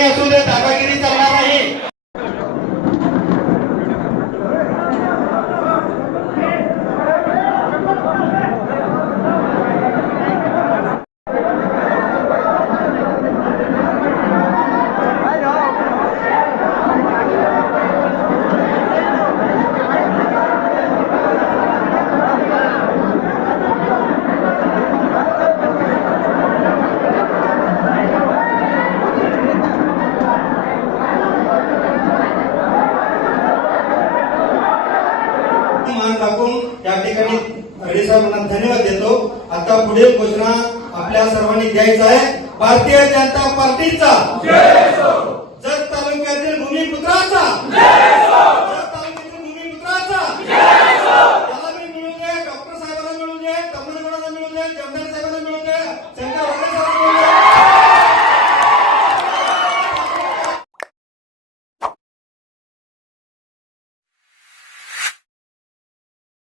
कोणी असू दे, दादागिरी चालणार नाही. मान राखून या ठिकाणी रेड्डी धन्यवाद देतो. आता पुढील घोषणा आपल्या सर्वांनी द्यायचा आहे. भारतीय जनता पार्टीचा